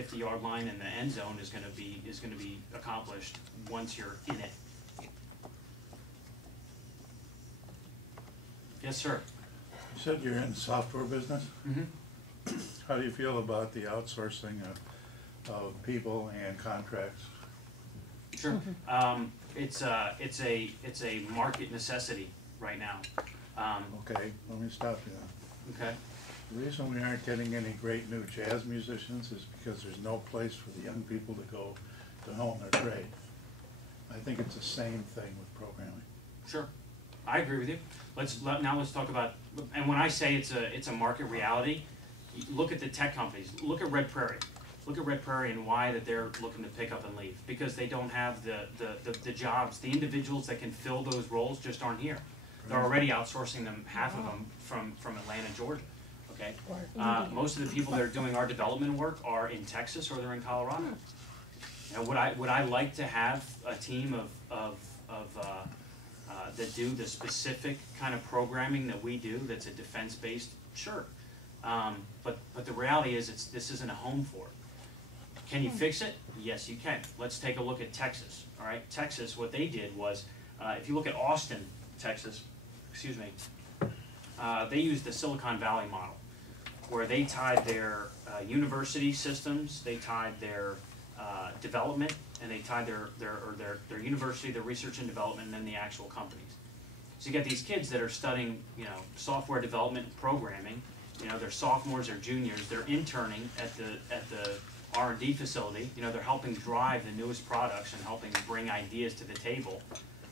50-yard line and the end zone is going to be accomplished once you're in it. Yes, sir. You said you're in the software business. Mm-hmm. How do you feel about the outsourcing of people and contracts? Sure. It's a market necessity right now. Okay, let me stop you then. Okay. The reason we aren't getting any great new jazz musicians is because there's no place for the young people to go to hone their trade. I think it's the same thing with programming. Sure, I agree with you. Now let's talk about. And when I say it's a market reality, look at the tech companies. Look at Red Prairie. Look at Red Prairie and why that they're looking to pick up and leave, because they don't have the jobs. The individuals that can fill those roles just aren't here. They're already outsourcing them, half of them from Atlanta, Georgia. Okay, most of the people that are doing our development work are in Texas or they're in Colorado. You know, would I like to have a team of that do the specific kind of programming that we do that's a defense-based? Sure, but the reality is this isn't a home for it. Can you fix it? Yes, you can. Let's take a look at Texas. All right, Texas. What they did was, if you look at Austin, Texas, excuse me, they used the Silicon Valley model, where they tied their university systems, they tied their development, and they tied their university, their research and development, and then the actual companies. So you get these kids that are studying, you know, software development and programming. You know, they're sophomores or juniors. They're interning at the R&D facility. You know, they're helping drive the newest products and helping bring ideas to the table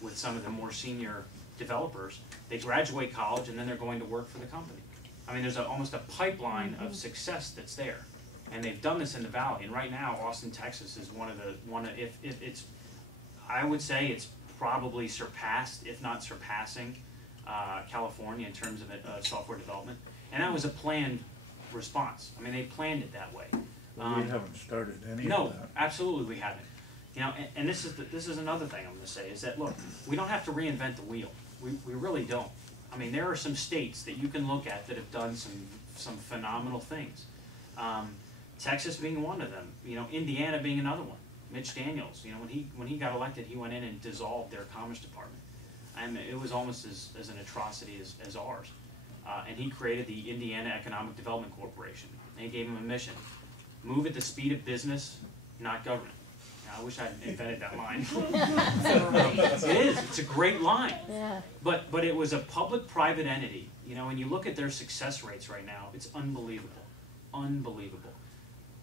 with some of the more senior developers. They graduate college and then they're going to work for the company. I mean, there's almost a pipeline of success that's there, and they've done this in the Valley. And right now, Austin, Texas, is if it's, I would say it's probably surpassed, if not surpassing, California in terms of software development. And that was a planned response. I mean, they planned it that way. Well, we haven't started any of that. No, absolutely we haven't. You know, and this is another thing I'm going to say is that, look, we don't have to reinvent the wheel. We really don't. I mean, there are some states that you can look at that have done some phenomenal things. Texas being one of them. You know, Indiana being another one. Mitch Daniels. You know, when he got elected, he went in and dissolved their commerce department, and it was almost as an atrocity as ours. And he created the Indiana Economic Development Corporation. And he gave him a mission: move at the speed of business, not government. I wish I'd invented that line. It is. It's a great line. Yeah. But it was a public-private entity. You know, and you look at their success rates right now, it's unbelievable. Unbelievable.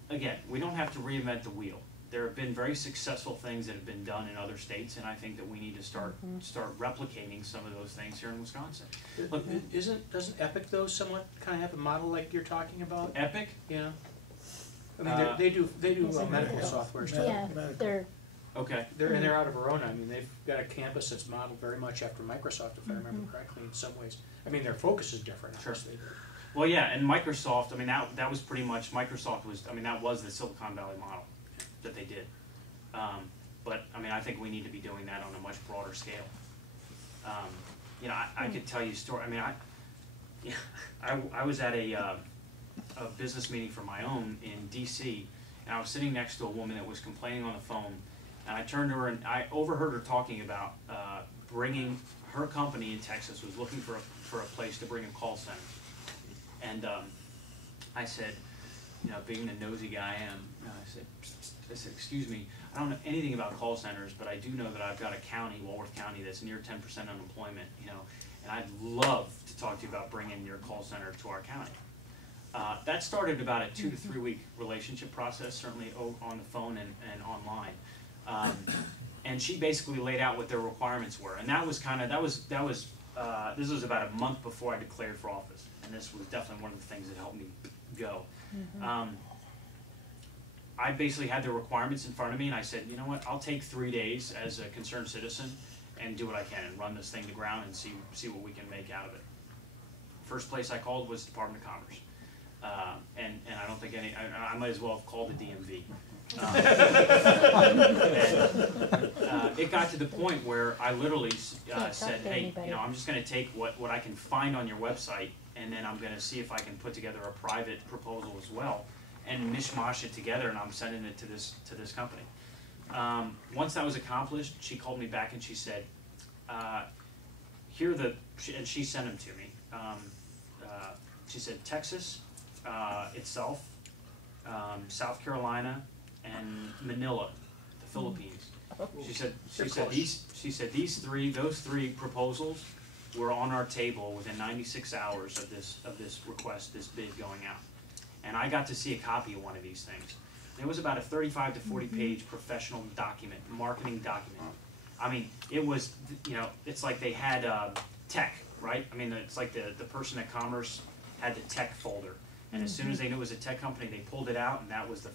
Again, we don't have to reinvent the wheel. There have been very successful things that have been done in other states, and I think that we need to start replicating some of those things here in Wisconsin. Look, Doesn't Epic though somewhat kind of have a model like you're talking about? Epic? Yeah. I mean, they do medical software stuff. Yeah, they're, Okay. They're out of Verona. I mean, they've got a campus that's modeled very much after Microsoft, if I remember correctly, in some ways. I mean, their focus is different, Sure. obviously. Well, yeah, and Microsoft, I mean, that was pretty much, Microsoft was, I mean, that was the Silicon Valley model that they did. But, I mean, I think we need to be doing that on a much broader scale. You know, I could tell you a story. I mean, I was at a business meeting for my own in D.C., and I was sitting next to a woman that was complaining on the phone, and I turned to her and I overheard her talking about bringing her company in Texas was looking for a place to bring a call center. And I said, you know, being the nosy guy I am, I said, excuse me, I don't know anything about call centers, but I do know that I've got a county, Walworth County, that's near 10% unemployment, you know, and I'd love to talk to you about bringing your call center to our county. That started about a 2 to 3 week relationship process, certainly on the phone and online. And she basically laid out what their requirements were, and that was this was about a month before I declared for office, and this was definitely one of the things that helped me go. I basically had the requirements in front of me, and I said, you know what, I'll take 3 days as a concerned citizen and do what I can and run this thing to ground and see what we can make out of it. First place I called was Department of Commerce. And I don't think I might as well have called the DMV. It got to the point where I literally said, hey, you know, I'm just going to take what I can find on your website, and then I'm going to see if I can put together a private proposal as well. and mishmash it together, and I'm sending it to this company. Once that was accomplished, she called me back and she said, and she sent them to me. She said Texas itself, South Carolina, and Manila, the Philippines. She said those three proposals were on our table within 96 hours of this request, this bid going out. And I got to see a copy of one of these things. And it was about a 35 to 40 page professional document, marketing document. I mean, it was, it's like they had tech, right? I mean, it's like the person at Commerce had the tech folder. And as soon as they knew it was a tech company, they pulled it out, and that was the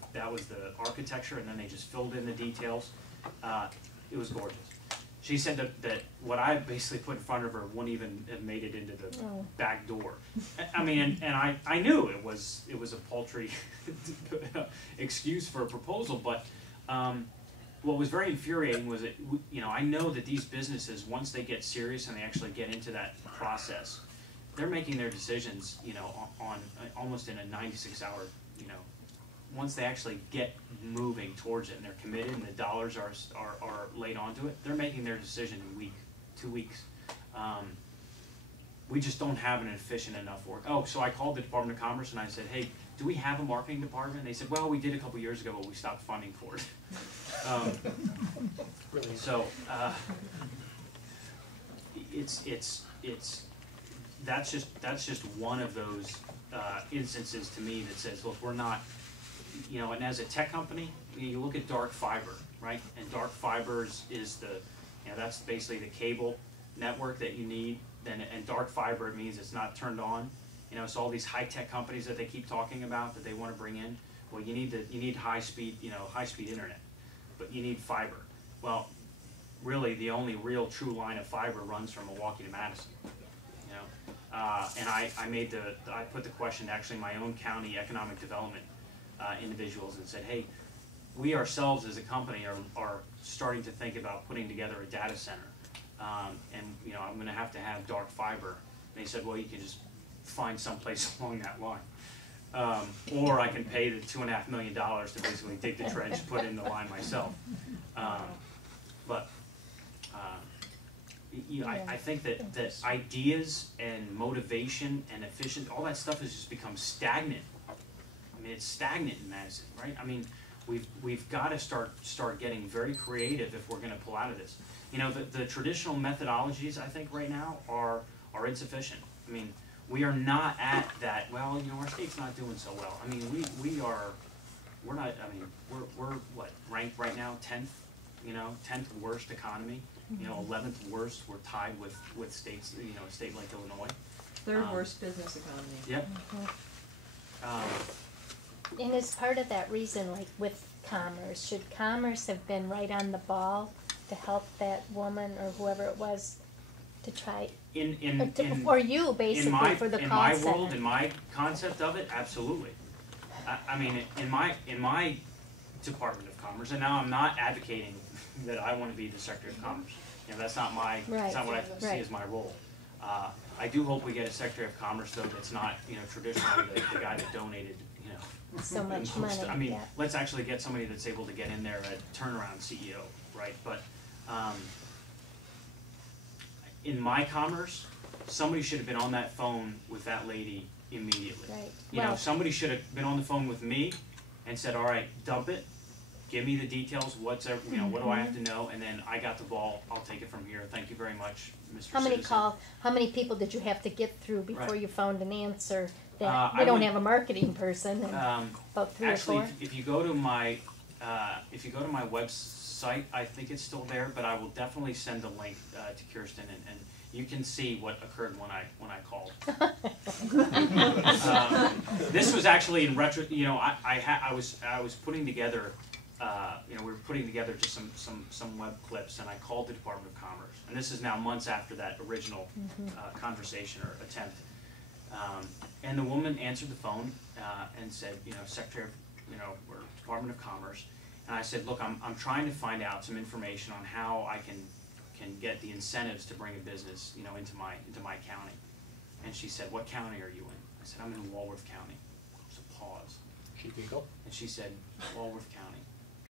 architecture, and then they just filled in the details. It was gorgeous. She said that what I basically put in front of her wouldn't even have made it into the back door. I mean, and I knew it was a paltry excuse for a proposal, but what was very infuriating was that, I know that these businesses, once they get serious and they actually get into that process, they're making their decisions, on almost in a 96-hour, once they actually get moving towards it and they're committed and the dollars are laid onto it, they're making their decision in a week, 2 weeks. We just don't have an efficient enough work. Oh, so I called the Department of Commerce and I said, hey, do we have a marketing department? They said, well, we did a couple years ago, but we stopped funding for it. Really? So that's just one of those instances to me that says, look, we're not, and as a tech company, you look at dark fiber, right? And dark fiber is the, that's basically the cable network that you need. And dark fiber means it's not turned on. So all these high-tech companies that they keep talking about that they want to bring in, well, you need high-speed, high-speed internet, but you need fiber. Well, really, the only real true line of fiber runs from Milwaukee to Madison. And I put the question to actually my own county economic development individuals and said, hey, we ourselves as a company are starting to think about putting together a data center. And I'm going to have dark fiber. And they said, well, you can just find someplace along that line. Or I can pay the $2.5 million to basically dig the trench, put in the line myself. I think that ideas and motivation and efficient, all that stuff has just become stagnant. I mean, it's stagnant in Madison, right? I mean, we've got to start getting very creative if we're going to pull out of this. The traditional methodologies, I think, right now are insufficient. I mean, we are not at that. Well, our state's not doing so well. I mean, we're not. I mean, we're what, ranked right now 10th. 10th worst economy. 11th worst. We're tied with states. A state like Illinois. Third worst business economy. Yep. And as part of that reason, like with Commerce, should Commerce have been right on the ball to help that woman or whoever it was to try, or you basically for the call center? In my world, in my concept of it, absolutely. I mean, in my Department of Commerce, and now I'm not advocating that I want to be the Secretary of Commerce. That's not my, that's not what I see as my role. I do hope we get a Secretary of Commerce, though, that's not, traditionally the guy that donated, so much money. I mean, yeah. Let's actually get somebody that's able to get in there, a turnaround CEO, right? But in my Commerce, somebody should have been on that phone with that lady immediately. Right. Somebody should have been on the phone with me and said, all right, dump it, give me the details, what do I have to know, and then I got the ball, I'll take it from here. Thank you very much, Mr. How many people did you have to get through before you found an answer that we I don't would- have a marketing person? And about 3 Actually, or 4? if you go to my website, I think it's still there, but I will definitely send a link to Kirsten, and you can see what occurred when I called. This was actually in retro. I was putting together. We were putting together just some web clips, and I called the Department of Commerce. And this is now months after that original conversation or attempt. And the woman answered the phone and said, Secretary of, or Department of Commerce. And I said, look, I'm trying to find out some information on how I can get the incentives to bring a business, into my county. And she said, what county are you in? I said, I'm in Walworth County. So pause. Chief Eagle. and she said Walworth County.